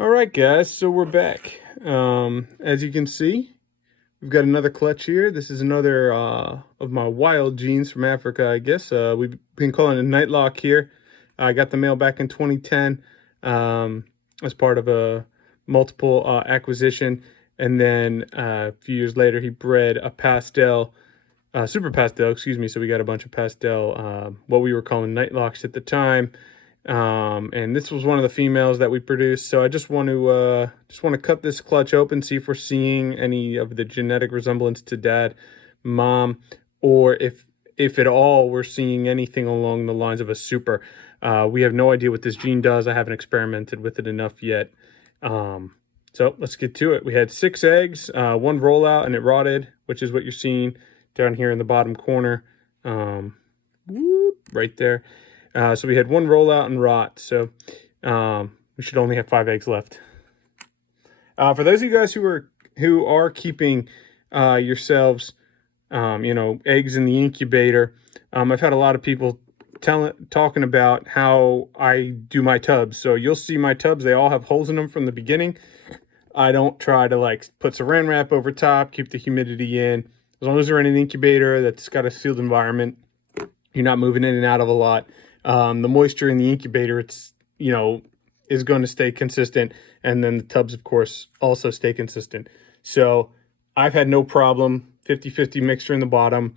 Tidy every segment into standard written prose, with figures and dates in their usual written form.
All right, guys, so we're back. As you can see, we've got another clutch here. This is another of my wild genes from Africa, I guess. We've been calling it Nightlock here. I got the male back in 2010 as part of a multiple acquisition. And then a few years later, he bred a pastel, super pastel, excuse me. So we got a bunch of pastel, what we were calling Nightlocks at the time. And this was one of the females that we produced. So I just want to cut this clutch open, see if we're seeing any of the genetic resemblance to dad, mom, or if at all we're seeing anything along the lines of a super. We have no idea what this gene does. I haven't experimented with it enough yet. So let's get to it. We had 6 eggs, one rollout, and it rotted, which is what you're seeing down here in the bottom corner, right there. So we had 1 rollout and rot, so we should only have 5 eggs left. For those of you guys who are keeping yourselves, eggs in the incubator, I've had a lot of people talking about how I do my tubs. So you'll see my tubs; they all have holes in them from the beginning. I don't try to put saran wrap over top, keep the humidity in. As long as they're in an incubator that's got a sealed environment, you're not moving in and out of a lot. The moisture in the incubator, is going to stay consistent. And then the tubs, of course, also stay consistent. So I've had no problem. 50-50 mixture in the bottom.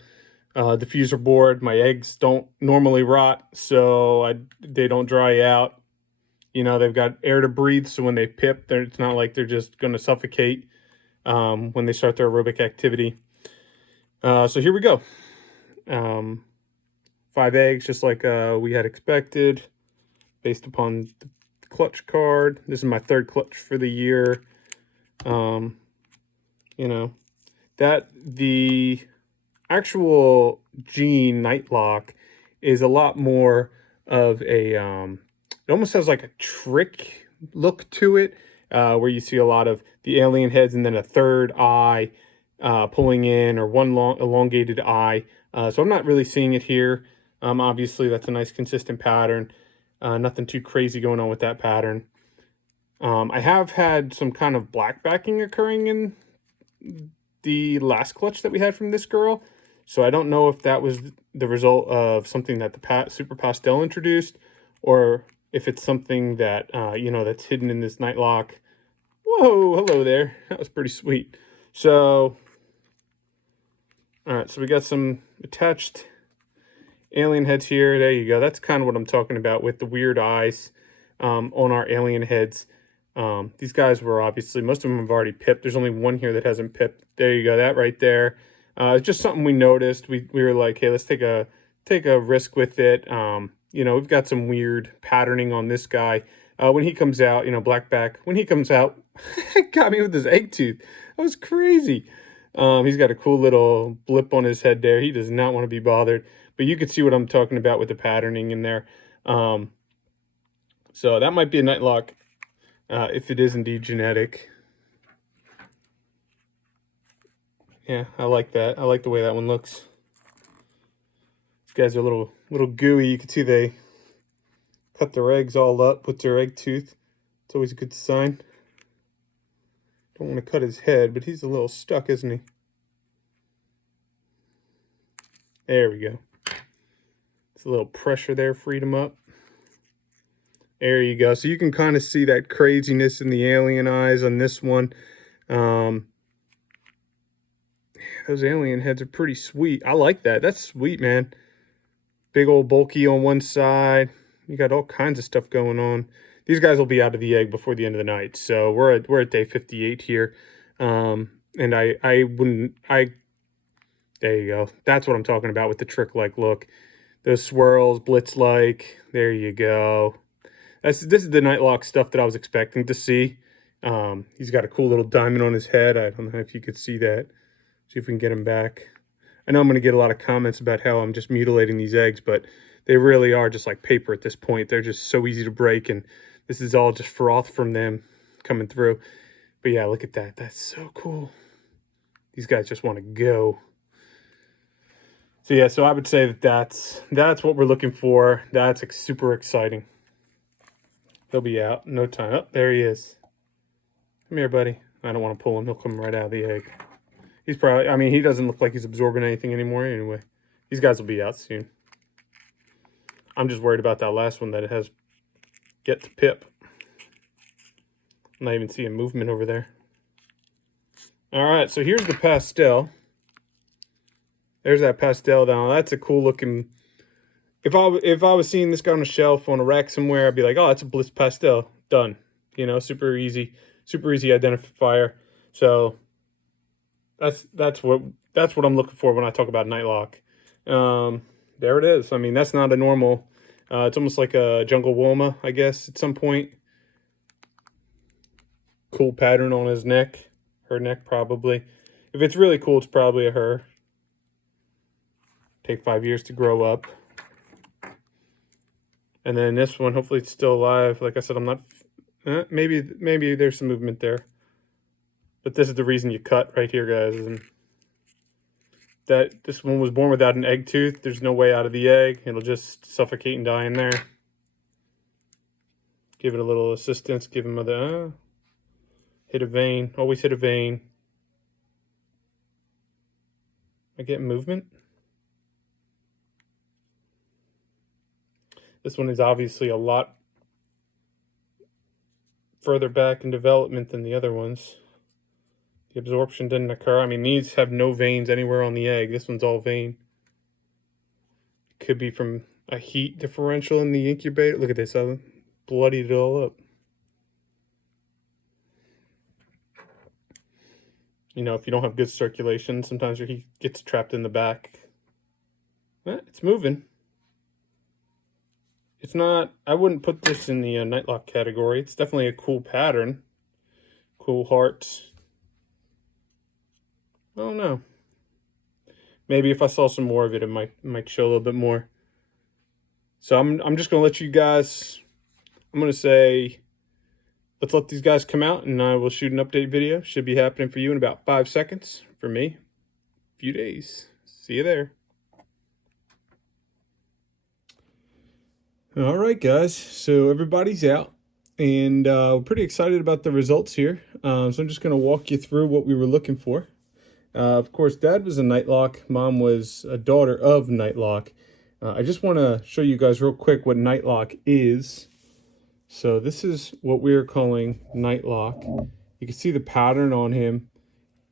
Diffuser board. My eggs don't normally rot, so they don't dry out. They've got air to breathe, so when they pip, it's not like they're just going to suffocate when they start their aerobic activity. So here we go. 5 eggs, just like we had expected, based upon the clutch card. This is my 3rd clutch for the year. That the actual gene Nightlock is a lot more of a, it almost has like a trick look to it, where you see a lot of the alien heads and then a 3rd eye pulling in, or one long elongated eye. So I'm not really seeing it here. Obviously, that's a nice consistent pattern. Nothing too crazy going on with that pattern. I have had some kind of black backing occurring in the last clutch that we had from this girl. So I don't know if that was the result of something that the Super Pastel introduced, or if it's something that, that's hidden in this Nightlock. Whoa, hello there. That was pretty sweet. So, all right, so we got some attached alien heads here. There you go. That's kind of what I'm talking about with the weird eyes on our alien heads. These guys were obviously, most of them have already pipped. There's only one here that hasn't pipped. There you go. That right there. It's just something we noticed. We were like, hey, let's take a risk with it. We've got some weird patterning on this guy. When he comes out, blackback, when he comes out, got me with his egg tooth. That was crazy. He's got a cool little blip on his head there. He does not want to be bothered. But you can see what I'm talking about with the patterning in there. So that might be a Nightlock, if it is indeed genetic. Yeah, I like that. I like the way that one looks. These guys are a little gooey. You can see they cut their eggs all up with their egg tooth. It's always a good sign. Don't want to cut his head, but he's a little stuck, isn't he? There we go. It's a little pressure there, freed him up. There you go. So you can kind of see that craziness in the alien eyes on this one. Those alien heads are pretty sweet. I like that. That's sweet, man. Big old bulky on one side. You got all kinds of stuff going on. These guys will be out of the egg before the end of the night. So we're at day 58 here. And there you go. That's what I'm talking about with the trick-like look. Those swirls, blitz-like. There you go. This is the Nightlock stuff that I was expecting to see. He's got a cool little diamond on his head. I don't know if you could see that. See if we can get him back. I know I'm going to get a lot of comments about how I'm just mutilating these eggs, but they really are just like paper at this point. They're just so easy to break, and this is all just froth from them coming through. But yeah, look at that. That's so cool. These guys just want to go. So yeah, so I would say that's what we're looking for. That's super exciting. They'll be out in no time. Oh, there he is. Come here, buddy. I don't want to pull him. He'll come right out of the egg. He's probably, I mean, he doesn't look like he's absorbing anything anymore anyway. These guys will be out soon. I'm just worried about that last one that it has get to pip. I'm not even seeing movement over there. All right, so here's the pastel. There's that pastel down. That's a cool looking. If I was seeing this guy on a shelf on a rack somewhere, I'd be like, oh, that's a Bliss pastel. Done. You know, super easy identifier. So that's what I'm looking for when I talk about Nightlock. There it is. I mean, that's not a normal. It's almost like a jungle Woma, I guess, at some point. Cool pattern on his neck. Her neck, probably. If it's really cool, it's probably a her. Take 5 years to grow up. And then this one, hopefully it's still alive. Like I said, I'm not... maybe there's some movement there. But this is the reason you cut right here, guys. And that this one was born without an egg tooth. There's no way out of the egg. It'll just suffocate and die in there. Give it a little assistance. Give him a... hit a vein. Always hit a vein. I get movement. This one is obviously a lot further back in development than the other ones. The absorption didn't occur. I mean, these have no veins anywhere on the egg. This one's all vein. Could be from a heat differential in the incubator. Look at this. I bloodied it all up. You know, if you don't have good circulation, sometimes your heat gets trapped in the back. It's moving. It's not, I wouldn't put this in the Nightlock category. It's definitely a cool pattern. Cool hearts. I don't know. Maybe if I saw some more of it, it might show a little bit more. So I'm just going to let you guys, I'm going to say, let's let these guys come out and I will shoot an update video. Should be happening for you in about 5 seconds. For me, a few days. See you there. All right, guys. So everybody's out, and we're pretty excited about the results here. So I'm just going to walk you through what we were looking for. Of course, Dad was a Nightlock. Mom was a daughter of Nightlock. I just want to show you guys real quick what Nightlock is. So this is what we're calling Nightlock. You can see the pattern on him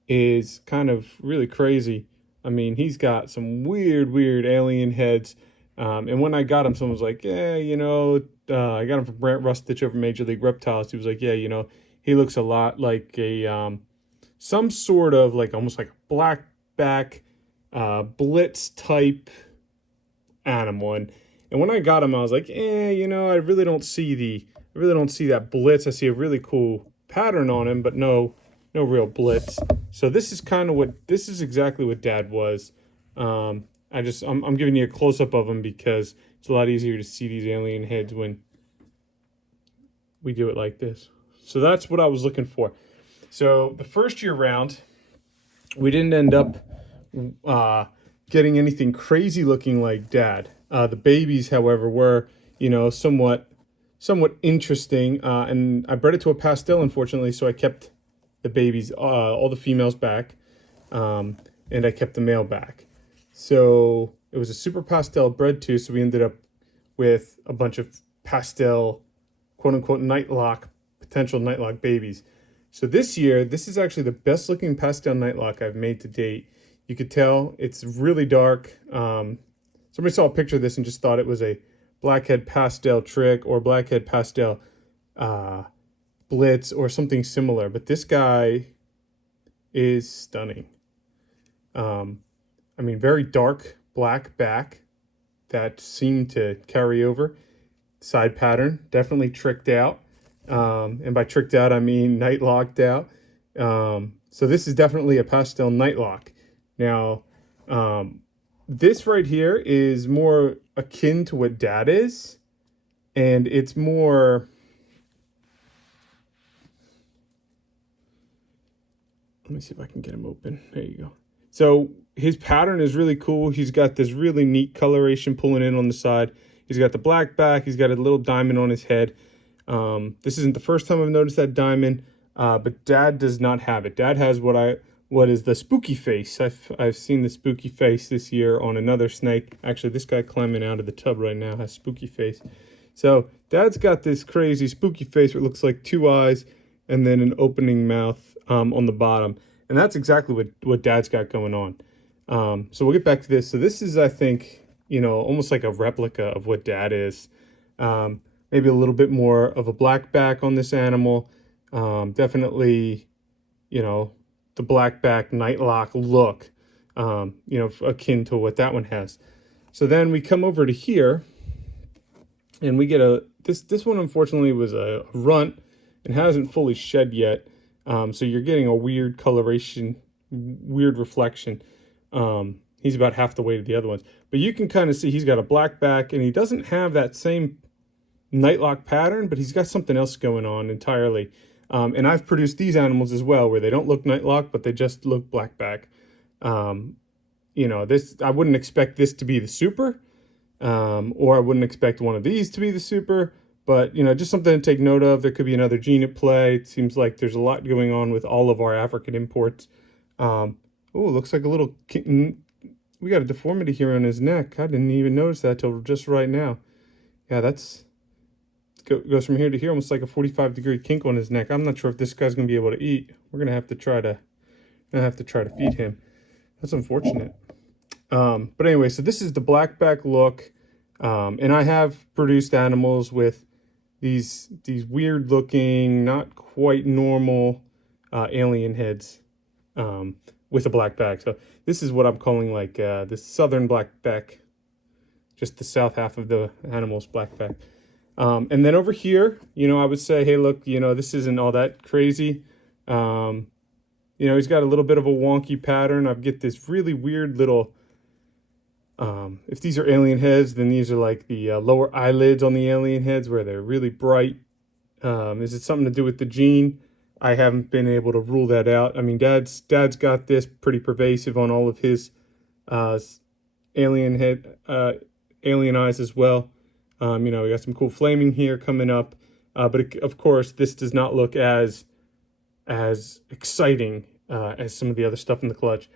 is kind of really crazy. I mean, he's got some weird alien heads. And when I got him, someone was like, yeah, you know, I got him from Brant Rustich over Major League Reptiles. He was like, yeah, you know, he looks a lot like a, some sort of like, almost like a black back, blitz type animal. And when I got him, I was like, you know, I really don't see that blitz. I see a really cool pattern on him, but no real blitz. So this is exactly what Dad was. I'm giving you a close-up of them because it's a lot easier to see these alien heads when we do it like this. So that's what I was looking for. So the first year round, we didn't end up getting anything crazy looking like Dad. The babies, however, were, you know, somewhat interesting. And I bred it to a pastel, unfortunately, so I kept the babies, all the females back, and I kept the male back. So it was a super pastel bred to, so we ended up with a bunch of pastel, quote-unquote, potential Nightlock babies. So this year, this is actually the best looking pastel Nightlock I've made to date. You could tell it's really dark. Somebody saw a picture of this and just thought it was a blackhead pastel trick or blackhead pastel blitz or something similar. But this guy is stunning. I mean, very dark black back that seemed to carry over. Side pattern, definitely tricked out. And by tricked out, I mean Nightlocked out. So this is definitely a pastel Nightlock. Now, this right here is more akin to what Dad is. And it's more... Let me see if I can get him open. There you go. So his pattern is really cool. He's got this really neat coloration pulling in on the side. He's got the black back. He's got a little diamond on his head. This isn't the first time I've noticed that diamond. but Dad does not have it. Dad has what is the spooky face. I've seen the spooky face this year on another snake. Actually, this guy climbing out of the tub right now has spooky face. So Dad's got this crazy spooky face where it looks like two eyes and then an opening mouth on the bottom. And that's exactly what Dad's got going on. So we'll get back to this. So this is, I think, almost like a replica of what Dad is. Maybe a little bit more of a black back on this animal. Definitely, the black back Nightlock look, akin to what that one has. So then we come over to here and we get this one unfortunately was a runt and hasn't fully shed yet. So you're getting a weird coloration, weird reflection. He's about half the weight of the other ones, but you can kind of see he's got a black back and he doesn't have that same Nightlock pattern, but he's got something else going on entirely. And I've produced these animals as well where they don't look Nightlock, but they just look blackback. This, I wouldn't expect this to be the super, or I wouldn't expect one of these to be the super, but, just something to take note of. There could be another gene at play. It seems like there's a lot going on with all of our African imports. Oh, looks like a little kitten. We got a deformity here on his neck. I didn't even notice that till just right now. Yeah, goes from here to here, almost like a 45-degree kink on his neck. I'm not sure if this guy's gonna be able to eat. We're gonna have to try to feed him. That's unfortunate. But anyway, so this is the blackback look, and I have produced animals with these weird looking, not quite normal alien heads with a black back. So this is what I'm calling like this southern blackback, just the south half of the animal's blackback. And then over here, I would say, hey, look, this isn't all that crazy. He's got a little bit of a wonky pattern. I get this really weird little, if these are alien heads, then these are like the lower eyelids on the alien heads where they're really bright. Is it something to do with the gene? I haven't been able to rule that out. I mean, Dad's got this pretty pervasive on all of his alien eyes as well. We got some cool flaming here coming up, but of course this does not look as exciting as some of the other stuff in the clutch.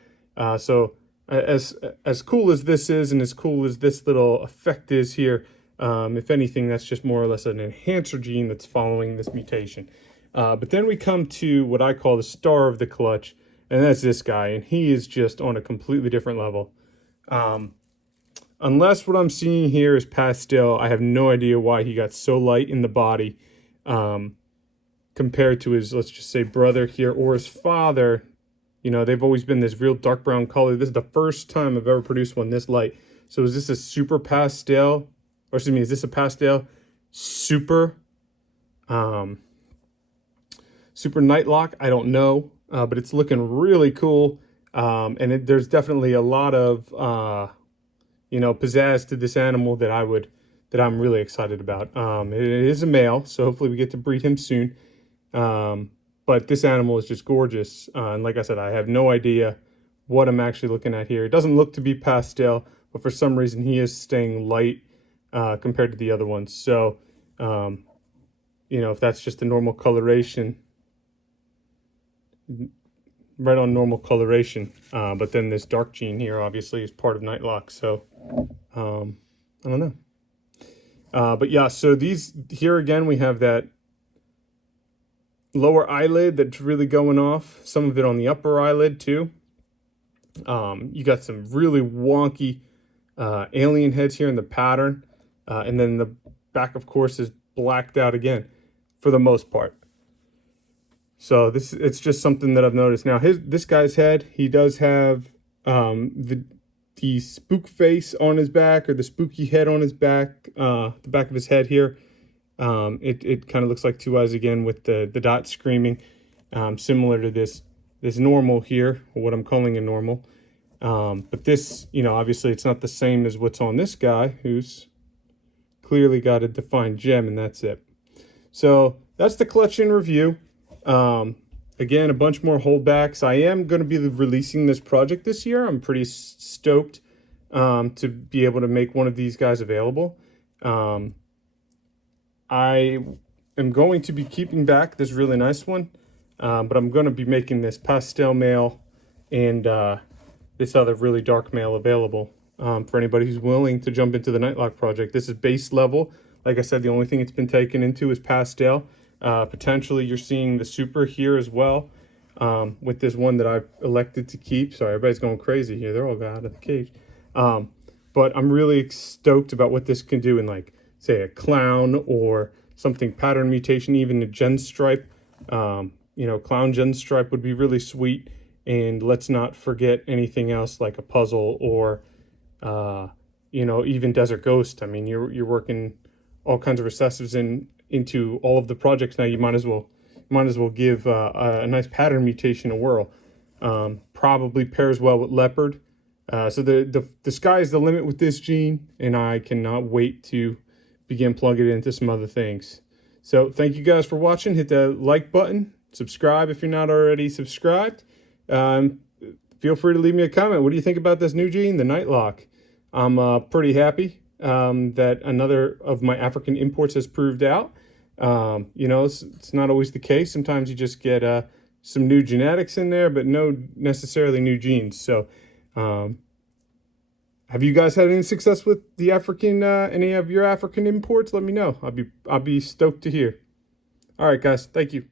So as cool as this is, and as cool as this little effect is here, if anything, that's just more or less an enhancer gene that's following this mutation. But then we come to what I call the star of the clutch, and that's this guy, and he is just on a completely different level. Unless what I'm seeing here is pastel, I have no idea why he got so light in the body compared to his, let's just say, brother here or his father. They've always been this real dark brown color. This is the first time I've ever produced one this light. So is this a super pastel? Or excuse me, is this a pastel super Nightlock? I don't know, but it's looking really cool. And there's definitely a lot of pizzazz to this animal that I'm really excited about. It is a male, so hopefully we get to breed him soon. But this animal is just gorgeous. And like I said, I have no idea what I'm actually looking at here. It doesn't look to be pastel, but for some reason he is staying light compared to the other ones. So, if that's just a normal coloration, right on normal coloration. But then this dark gene here obviously is part of Nightlock. So, I don't know. But yeah, so these here again, we have that lower eyelid that's really going off, some of it on the upper eyelid too. You got some really wonky alien heads here in the pattern, and then the back of course is blacked out again for the most part. So it's just something that I've noticed. Now this guy's head, he does have the spook face on his back, or the spooky head on his back, the back of his head here. It kind of looks like two eyes again with the dot screaming, similar to this normal here, or what I'm calling a normal. But this, obviously it's not the same as what's on this guy, who's clearly got a defined gem, and that's it. So that's the clutch in review. Again, a bunch more holdbacks. I am going to be releasing this project this year. I'm pretty stoked to be able to make one of these guys available. I am going to be keeping back this really nice one. but I'm going to be making this pastel male and this other really dark male available for anybody who's willing to jump into the Nightlock project. This is base level. Like I said, the only thing it's been taken into is pastel. Potentially you're seeing the super here as well with this one that I've elected to keep. Sorry, everybody's going crazy here. They're all got out of the cage. But I'm really stoked about what this can do in, like, say, a clown or something pattern mutation, even a gen stripe. You know, clown gen stripe would be really sweet. And let's not forget anything else like a puzzle or, you know, even Desert Ghost. I mean, you're working all kinds of recessives into all of the projects now. You might as well give a nice pattern mutation a whirl. Probably pairs well with leopard. So the sky is the limit with this gene, and I cannot wait to begin plugging it into some other things. So thank you guys for watching. Hit the like button, subscribe if you're not already subscribed. Feel free to leave me a comment. What do you think about this new gene, the Nightlock? I'm pretty happy that another of my African imports has proved out. You know, it's not always the case. Sometimes you just get some new genetics in there, but no necessarily new genes. So have you guys had any success with the African, any of your African imports? Let me know. I'll be stoked to hear. All right, guys. Thank you.